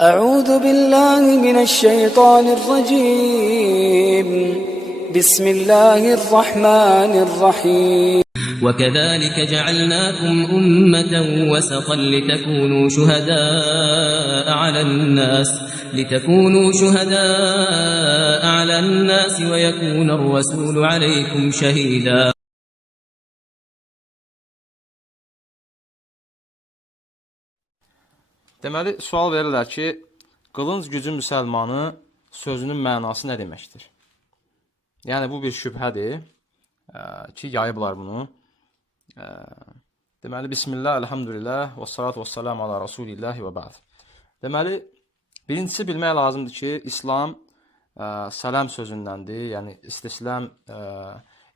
أعوذ بالله من الشيطان الرجيم بسم الله الرحمن الرحيم وكذلك جعلناكم أمة وسطا لتكونوا شهداء على الناس ويكون الرسول عليكم شهيدا. Deməli, sual verirlər ki, qılınc gücü müsəlmanı sözünün mənası nə deməkdir? Yəni, bu bir şübhədir ki, yayıblar bunu. Deməli, Bismillah, elhamdülillah, və salatu və salamu ala Rasulillahi və ba'd. Deməli, birincisi bilmək lazımdır ki, İslam sələm sözündəndir. Yəni, istisləm,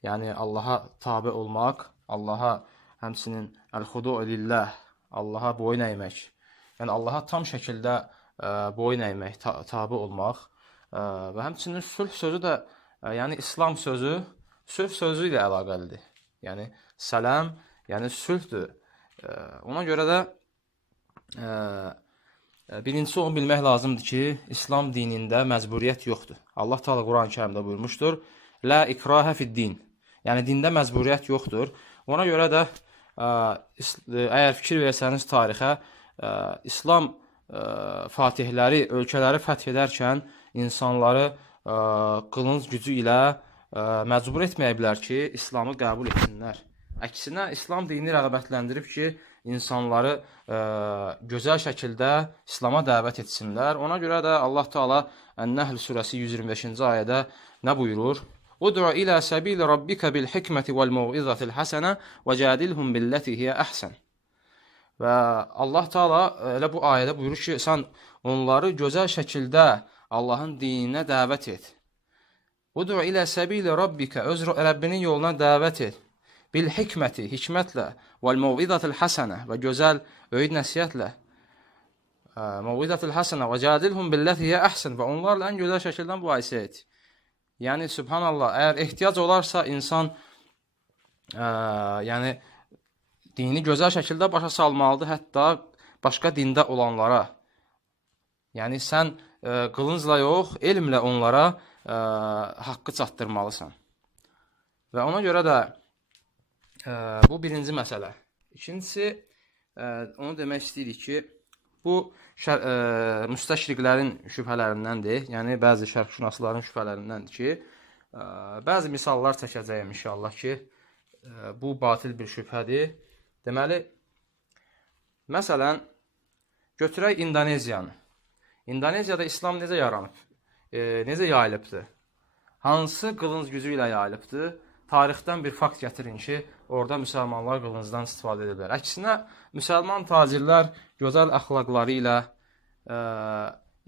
yəni Allaha tabi olmaq, Allaha həmçinin əl-xudu lillah, Allaha boyun əymək. Yəni, Allaha tam şəkildə boyun əymək, tabi olmaq və həmçinin sülh sözü də, yəni İslam sözü, sülh sözü ilə əlaqəlidir. Yəni, sələm, yəni sülhdür. Ona görə də birincisi onu bilmək lazımdır ki, İslam dinində məcburiyyət yoxdur. Allah Teala Quran-ı Kərimdə buyurmuşdur, La ikrahə fid-din. Yəni, dində məcburiyyət yoxdur. Ona görə də, əgər fikir versəniz tarixə, İslam fatihləri ölkələri fəth edərkən insanları qılınc gücü ilə məcbur etməyiblər ki, İslamı qəbul etsinlər. Əksinə, İslam dini rəğbətləndirib ki, insanları gözəl şəkildə İslama dəvət etsinlər. Ona görə də Allah Teala Ən-Nəhl surəsi 125-ci ayədə nə buyurur? Ud'u ilə səbili rabbikə bil hikməti vəl mev'izatil həsənə və cədilhum billəti hiyə əhsən. Və Allah Teala elə bu ayədə buyurur ki, sən onları gözəl şəkildə Allahın dininə dəvət et. Ud'u ilə səbili rabbikə, öz Rəbbinin yoluna dəvət et. Bil hikməti, hikmətlə, vəl mev'izatil həsənə və gözəl öyüd nəsihətlə. Mev'izatil həsənə və cədilhum billəti hiyə əhsən və onlarla ən gözəl şəkildə mübahisə et. Yəni, subhanallah, əgər ehtiyac olarsa insan, yəni, dini gözəl şəkildə başa salmalıdır, hətta başqa dində olanlara. Yəni, sən qılıncla yox, elmlə onlara haqqı çatdırmalısan. Və ona görə də bu birinci məsələ. İkincisi, onu demək istəyirik ki, bu müstəşriqlərin şübhələrindəndir, yəni bəzi şərqşünasların şübhələrindəndir ki, bəzi misallar çəkəcəyim inşallah ki, bu batil bir şübhədir. Deməli, məsələn, götürək İndoneziyanı. İndoneziyada İslam necə yaranıb? Necə yayılıbdır? Hansı qılınc gücü ilə yayılıbdır? Tarixdən bir fakt gətirin ki, orada müsəlmanlar qılıncdan istifadə edirlər. Əksinə, müsəlman tacirlər gözəl əxlaqları ilə,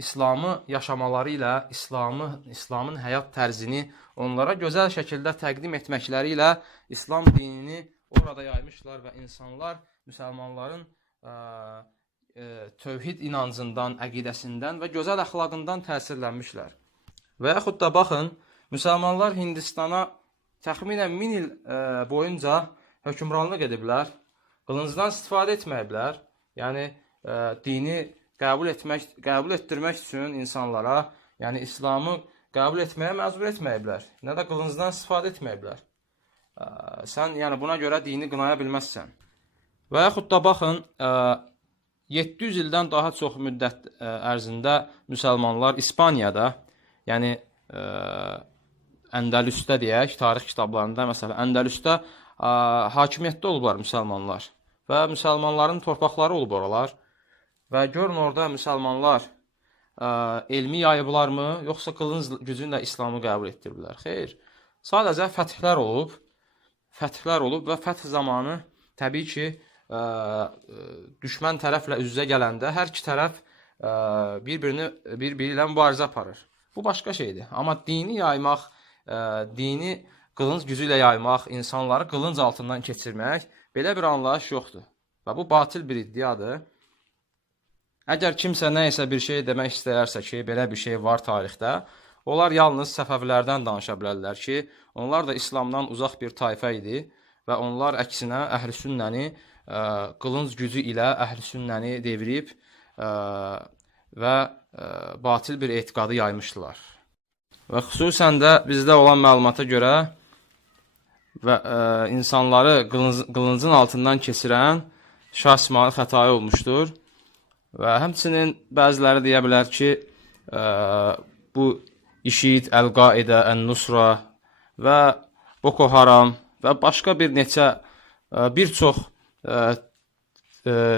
İslamı yaşamaları ilə, İslamın həyat tərzini onlara gözəl şəkildə təqdim etməkləri ilə İslam dinini orada yaymışlar və insanlar müsəlmanların tövhid inancından, əqidəsindən və gözəl əxlaqından təsirlənmişlər. Və yaxud da baxın, müsəlmanlar Hindistana təxminən 1000 il boyunca hökmranlıq ediblər, qılıncdan istifadə etməyiblər. Yəni, dini qəbul etdirmək üçün insanlara, yəni İslamı qəbul etməyə məcbur etməyiblər, nə də qılıncdan istifadə etməyiblər. Sən yəni buna görə dini qınaya bilməzsən. Və yaxud da baxın, 700 ildən daha çox müddət ərzində müsəlmanlar İspaniyada, yəni Əndəlüsdə deyək, tarix kitablarında, məsələn, Əndəlüsdə hakimiyyətdə olublar müsəlmanlar və müsəlmanların torpaqları olub oralar və görün orada müsəlmanlar elmi yayıblarmı, yoxsa qılınc gücü ilə İslamı qəbul etdiriblər? Xeyr, sadəcə fəthlər olub və fəth zamanı təbii ki, düşmən tərəflə üz-üzə gələndə hər iki tərəf bir-biri ilə mübarizə aparır. Bu başqa şeydir. Amma dini yaymaq, dini qılınc gücü ilə yaymaq, insanları qılınc altından keçirmək, belə bir anlayış yoxdur. Və bu batil bir iddiadır. Əgər kimsə nə isə bir şey demək istəyərsə ki, belə bir şey var tarixdə, onlar yalnız Səfəvilərdən danışa bilərlər ki, onlar da İslamdan uzaq bir tayfə idi və onlar əksinə Əhl-i-Sünnəni qılınc gücü ilə Əhl-i-Sünnəni devirib və batil bir etiqadı yaymışdılar. Və xüsusən də bizdə olan məlumata görə və insanları qılıncın altından keçirən Şah İsmayıl Xətai olmuşdur. Və həmçinin bəziləri deyə bilər ki, bu IŞİD, Əl-Qaidə, Ən-Nusra və Boko Haram və başqa bir çox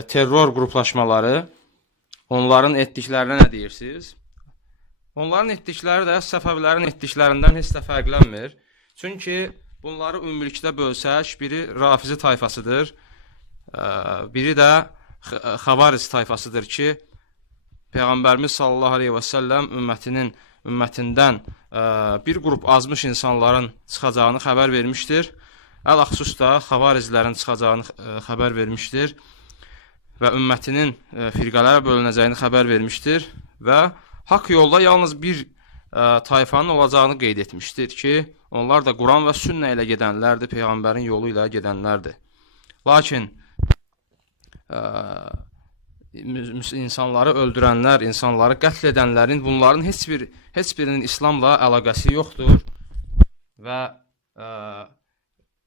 terror qruplaşmaları, onların etdiklərinə nə deyirsiniz? Onların etdikləri də Səfəvilərin etdiklərindən heç də fərqlənmir. Çünki bunları ümumilikdə bölsək, biri Rafizi tayfasıdır, biri də Xavariz tayfasıdır ki, Peyğəmbərimiz sallallahu aleyhi və səlləm ümmətindən bir qrup azmış insanların çıxacağını xəbər vermişdir. Əl-Əxsus da Xavarizlərin çıxacağını xəbər vermişdir və ümmətinin firqələrə bölünəcəyini xəbər vermişdir və haqq yolda yalnız bir tayfanın olacağını qeyd etmişdir ki, onlar da Quran və sünnə ilə gedənlərdir, Peyğəmbərin yolu ilə gedənlərdir. Lakin insanları öldürənlər, insanları qətl edənlərin, bunların heç birinin İslamla əlaqəsi yoxdur və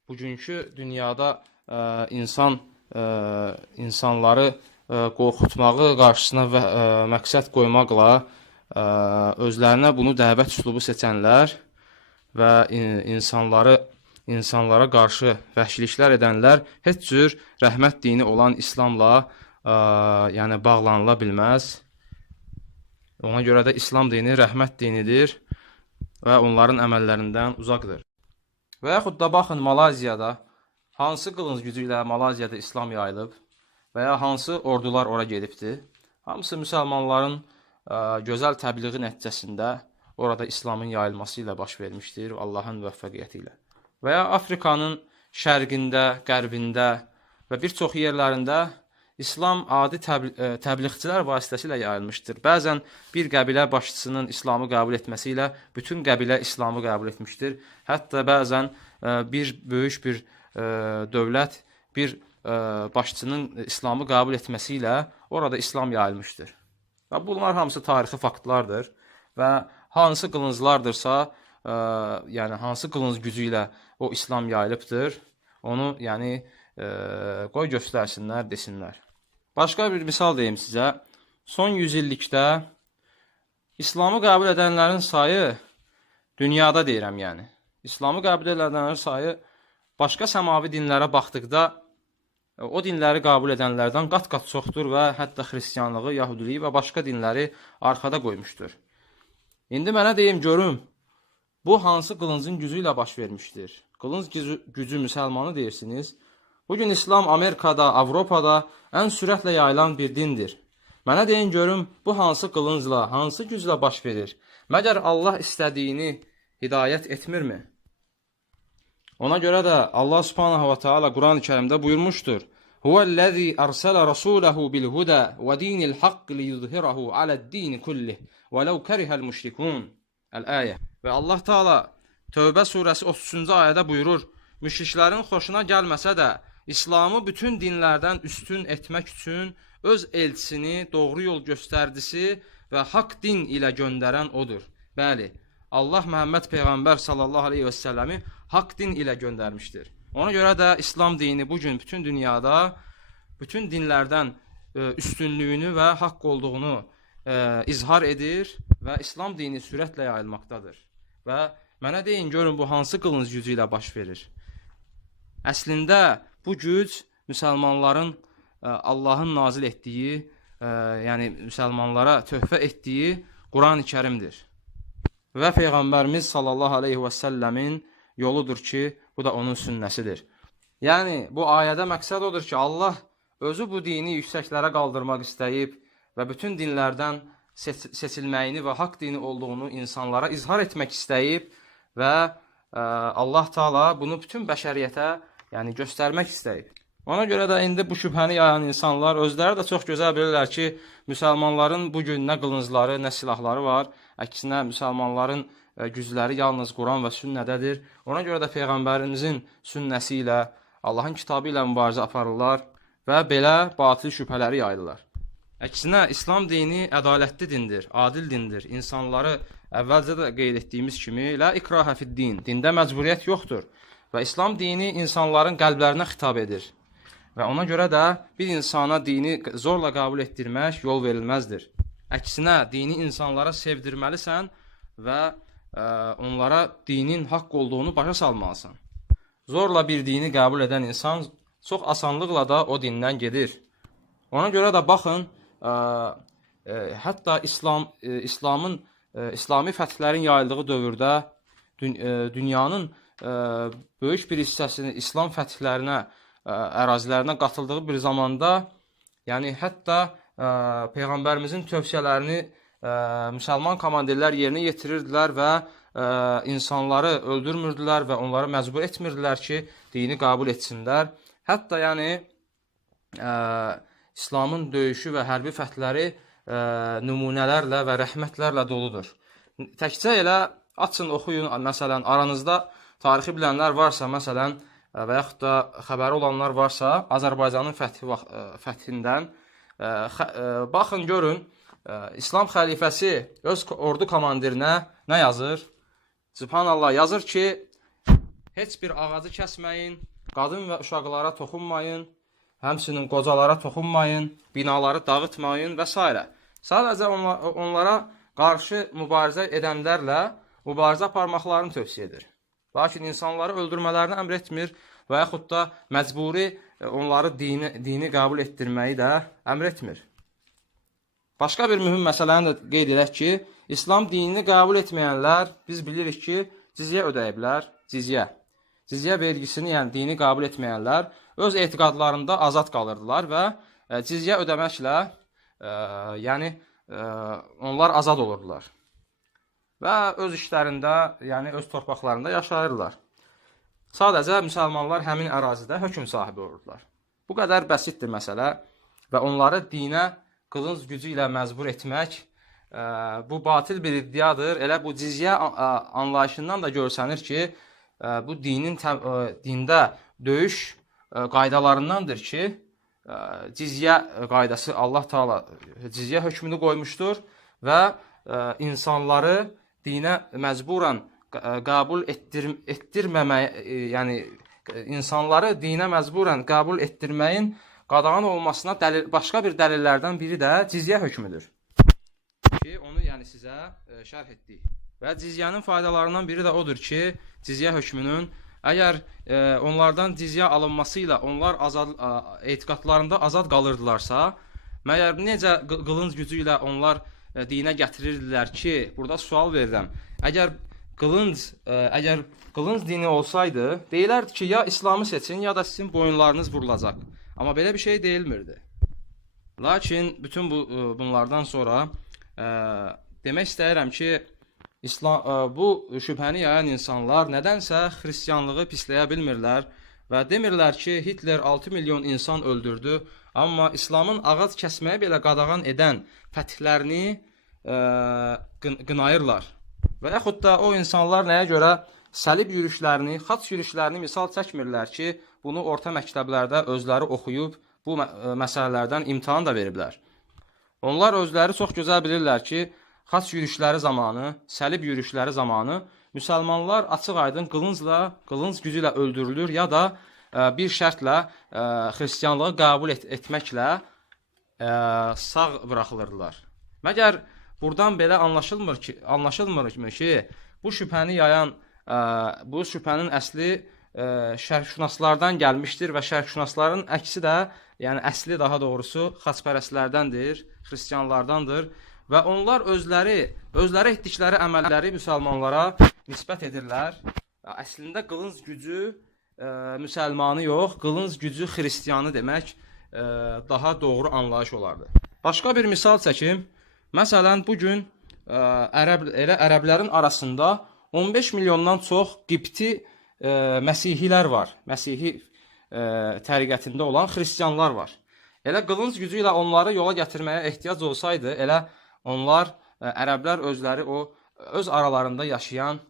bugünkü dünyada insanları qorxutmağı qarşısına məqsəd qoymaqla özlərinə bunu dəvət üslubu seçənlər və insanlara qarşı vəhşiliklər edənlər heç cür rəhmət dini olan İslamla yəni bağlanıla bilməz. Ona görə də İslam dini rəhmət dinidir və onların əməllərindən uzaqdır. Və yaxud da baxın, Malayziyada hansı qılınc gücü ilə Malayziyada İslam yayılıb və ya hansı ordular ora gedibdir? Hamısı müsəlmanların gözəl təbliği nəticəsində orada İslamın yayılması ilə baş vermişdir, Allahın müvəffəqiyyəti ilə. Və ya Afrikanın şərqində, qərbində və bir çox yerlərində İslam adi təbliğçilər vasitəsilə yayılmışdır. Bəzən bir qəbilə başçısının İslamı qəbul etməsi ilə bütün qəbilə İslamı qəbul etmişdir. Hətta bəzən böyük bir dövlət bir başçının İslamı qəbul etməsi ilə orada İslam yayılmışdır. Və bunlar hamısı tarixi faktlardır və hansı qılınclardırsa, yəni hansı qılınc gücü ilə o İslam yayılıbdır, onu yəni qoy göstərsinlər, desinlər. Başqa bir misal deyim sizə. Son 100 illikdə İslamı qəbul edənlərin sayı dünyada deyirəm, yəni. İslamı qəbul edənlərin sayı başqa səmavi dinlərə baxdıqda o dinləri qəbul edənlərdən qat-qat çoxdur və hətta xristianlığı, yahudiliyi və başqa dinləri arxada qoymuşdur. İndi mənə deyim, görüm, bu hansı qılıncın gücü ilə baş vermişdir? Qılınc gücü müsəlmanı deyirsiniz. Bugün İslam Amerikada, Avropada ən sürətlə yayılan bir dindir. Mənə deyin görüm, bu hansı qılıncla, hansı güclə baş verir? Məgər Allah istədiyini hidayət etmirmi? Ona görə də Allah Subhanahu wa Taala Quran-ı Kərimdə buyurmuşdur: "Huvellezî arsala rasûlehu bil-huda ve dînil hakk liyuzhirahu ala'd-dîn kullih ve lev keriha'l müşrikûn." El-ayə. Və Allah Taala Tövbə surəsi 33-cü ayədə buyurur: "Müşriklərin xoşuna gəlməsə də İslamı bütün dinlərdən üstün etmək üçün öz elçisini, doğru yol göstərdisi və haqq din ilə göndərən odur." Bəli, Allah Məhəmməd Peyğəmbər sallallahu aleyhi və səlləmi haqq din ilə göndərmişdir. Ona görə də İslam dini bugün bütün dünyada bütün dinlərdən üstünlüyünü və haqq olduğunu izhar edir və İslam dini sürətlə yayılmaqdadır. Və mənə deyin görün, bu hansı qılınc gücü ilə baş verir? Əslində bu güc müsəlmanların Allahın nazil etdiyi, yəni müsəlmanlara töhfə etdiyi Quran-ı Kərimdir. Və Peyğəmbərimiz sallallahu aleyhi və səlləmin yoludur ki, bu da onun sünnəsidir. Yəni bu ayədə məqsəd odur ki, Allah özü bu dini yüksəklərə qaldırmaq istəyib və bütün dinlərdən seçilməyini və haqq dini olduğunu insanlara izhar etmək istəyib və Allah Taala bunu bütün bəşəriyyətə yəni göstərmək istəyib. Ona görə də indi bu şübhəni yayan insanlar özləri də çox gözəl bilirlər ki, müsəlmanların bugün nə qılıncları, nə silahları var. Əksinə müsəlmanların gücləri yalnız Quran və sünnədədir. Ona görə də Peyğəmbərimizin sünnəsi ilə, Allahın kitabı ilə mübarizə aparırlar və belə batil şübhələri yayırlar. Əksinə, İslam dini ədalətli dindir, adil dindir. İnsanları əvvəlcə də qeyd etdiyimiz kimi, la ikraha fid-din, dində məcburiyyət yoxdur. Və İslam dini insanların qəlblərinə xitab edir. Və ona görə də bir insana dini zorla qəbul etdirmək yol verilməzdir. Əksinə, dini insanlara sevdirməlisən və onlara dinin haqq olduğunu başa salmalısan. Zorla bir dini qəbul edən insan çox asanlıqla da o dindən gedir. Ona görə də baxın, hətta İslami fəthlərin yayıldığı dövrdə dünyanın böyük bir hissəsini İslam fəthlərinə, ərazilərinə qatıldığı bir zamanda, yəni hətta Peyğəmbərimizin tövsiyələrini müsəlman komandirlər yerinə yetirirdilər və insanları öldürmürdülər və onları məcbur etmirdilər ki, dini qəbul etsinlər. Hətta yəni İslamın döyüşü və hərbi fəthləri nümunələrlə və rəhmətlərlə doludur. Təkcə elə açın, oxuyun, məsələn, aranızda tarixi bilənlər varsa, məsələn, və yaxud da xəbəri olanlar varsa, Azərbaycanın fəthindən baxın, görün, İslam xəlifəsi öz ordu komandirinə nə yazır? Subhanallah, yazır ki, heç bir ağacı kəsməyin, qadın və uşaqlara toxunmayın, həmçinin qocalara toxunmayın, binaları dağıtmayın və s. Sadəcə onlara qarşı mübarizə edənlərlə mübarizə aparmaqlarını tövsiyə edir. Lakin insanları öldürmələrini əmr etmir və yaxud da məcburi onları dini qəbul etdirməyi də əmr etmir. Başqa bir mühüm məsələni də qeyd edək ki, İslam dinini qəbul etməyənlər, biz bilirik ki, cizyə ödəyiblər, cizyə. Cizyə vergisini, yəni dini qəbul etməyənlər öz etiqadlarında azad qalırdılar və cizyə ödəməklə yəni onlar azad olurdular. Və öz işlərində, yəni öz torpaqlarında yaşayırlar. Sadəcə müsəlmanlar həmin ərazidə hökm sahibi olurdular. Bu qədər bəsitdir məsələ və onları dinə qılınc gücü ilə məcbur etmək bu batil bir iddiadır. Elə bu cizyə anlayışından da görsənir ki, bu dində döyüş qaydalarındandır ki, cizyə qaydası Allah Taala cizyə hökmünü qoymuşdur və insanları dinə məcburən qəbul etdirməməyə, yəni insanları dinə məcburən qəbul etdirməyin qadağan olmasına başqa bir dəlillərdən biri də cizyə hökmüdür. Ki, onu yəni sizə şərh etdik. Və cizyənin faydalarından biri də odur ki, cizyə hökmünün əgər onlardan cizyə alınması ilə onlar etiqadlarında azad qalırdılarsa, məyər necə qılınc gücü ilə onlar dinə gətirirdilər ki, burada sual verirəm. Əgər qılınc dini olsaydı, deyilərdi ki, ya İslamı seçin, ya da sizin boyunlarınız vurulacaq. Amma belə bir şey deyilmirdi. Lakin bütün bunlardan sonra demək istəyirəm ki, bu şübhəni yayan insanlar nədənsə xristianlığı pisləyə bilmirlər və demirlər ki, Hitler 6 milyon insan öldürdü, amma İslamın ağac kəsməyə belə qadağan edən fəthlərini qınayırlar. Və yaxud da o insanlar nəyə görə səlib yürüşlərini, xaç yürüşlərini misal çəkmirlər ki, bunu orta məktəblərdə özləri oxuyub bu məsələlərdən imtahan da veriblər. Onlar özləri çox gözəl bilirlər ki, xaç yürüşləri zamanı, səlib yürüşləri zamanı müsəlmanlar açıq-aydın qılınc gücü ilə öldürülür ya da bir şərtlə xristianlığı qəbul etməklə sağ buraxılırlar. Məgər buradan belə anlaşılmır ki, bu şübhəni yayan, bu şübhənin əsli şərqşünaslardan gəlmişdir və şərqşünasların əksi də, yəni əsli daha doğrusu xaçpərəstlərdəndir, xristianlardandır və onlar özləri etdikləri əməlləri müsəlmanlara nisbət edirlər. Əslində qılınc gücü müsəlmanı yox, qılınc gücü xristianı demək daha doğru anlayış olardı. Başqa bir misal çəkim. Məsələn, bugün ərəblərin arasında 15 milyondan çox qibti məsihilər var. Məsihi təriqətində olan xristianlar var. Elə qılınc gücü ilə onları yola gətirməyə ehtiyac olsaydı, elə onlar, ərəblər özləri öz aralarında yaşayan,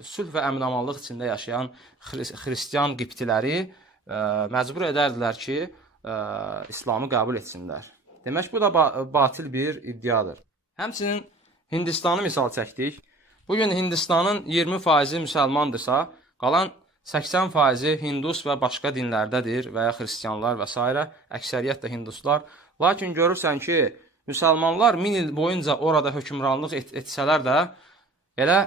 sülh və əmin-amanlıq içində yaşayan xristian qibtiləri məcbur edərdilər ki, İslamı qəbul etsinlər. Demək, bu da batil bir iddiadır. Həmçinin Hindistanı misal çəkdik. Bugün Hindistanın 20% müsəlmandırsa, qalan 80% hindus və başqa dinlərdədir və ya xristianlar və s. Əksəriyyət də hinduslar. Lakin görürsən ki, müsəlmanlar 1000 il boyunca orada hökmranlıq etsələr də, elə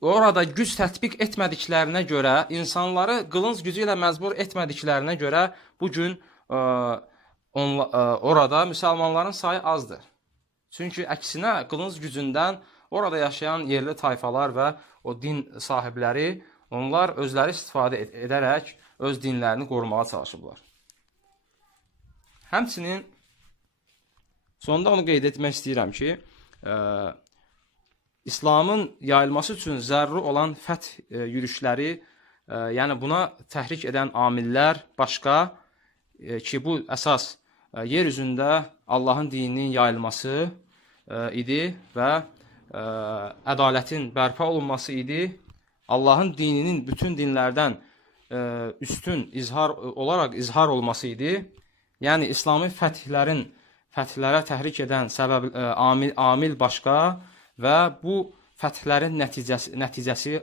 orada güc tətbiq etmədiklərinə görə, insanları qılınc gücü ilə məcbur etmədiklərinə görə bugün orada müsəlmanların sayı azdır. Çünki əksinə qılınc gücündən orada yaşayan yerli tayfalar və o din sahibləri, onlar özləri istifadə edərək öz dinlərini qorumağa çalışıblar. Həmçinin sonunda onu qeyd etmək istəyirəm ki, İslamın yayılması üçün zəruri olan fəth yürüşləri, yəni buna təhrik edən amillər başqa ki, bu əsas yer üzündə Allahın dininin yayılması idi və ədalətin bərpa olunması idi. Allahın dininin bütün dinlərdən üstün olaraq izhar olması idi. Yəni, İslami fəthlərə təhrik edən amil başqa və bu fəthlərin nəticəsi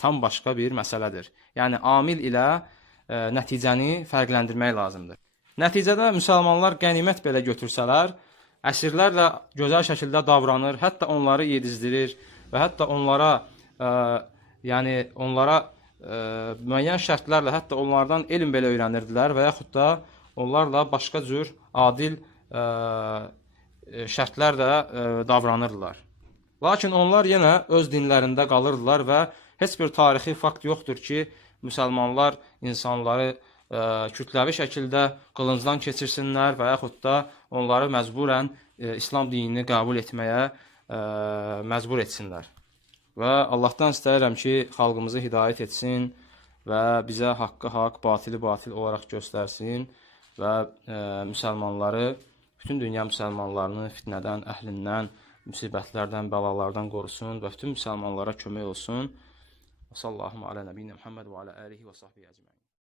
tam başqa bir məsələdir. Yəni, amil ilə nəticəni fərqləndirmək lazımdır. Nəticədə müsəlmanlar qənimət belə götürsələr, əsirlərlə gözəl şəkildə davranır, hətta onları yedizdirir və hətta onlara müəyyən şərtlərlə hətta onlardan elm belə öyrənirdilər və yaxud da onlarla başqa cür adil şərtlərlə davranırdılar. Lakin onlar yenə öz dinlərində qalırdılar və heç bir tarixi fakt yoxdur ki, müsəlmanlar insanları kütləvi şəkildə qılıncdan keçirsinlər və yaxud da onları məcburən İslam dinini qəbul etməyə məcbur etsinlər. Və Allahdan istəyirəm ki, xalqımızı hidayət etsin və bizə haqqı haqq, batili batil olaraq göstərsin və müsəlmanları, bütün dünya müsəlmanlarını fitnədən, əhlindən, müsibətlərdən, bəlalardan qorusun və bütün müsəlmanlara kömək olsun. Və sallallahu alə nəbiyyinə Muhammed və alə alihi və sahbihi əcməin.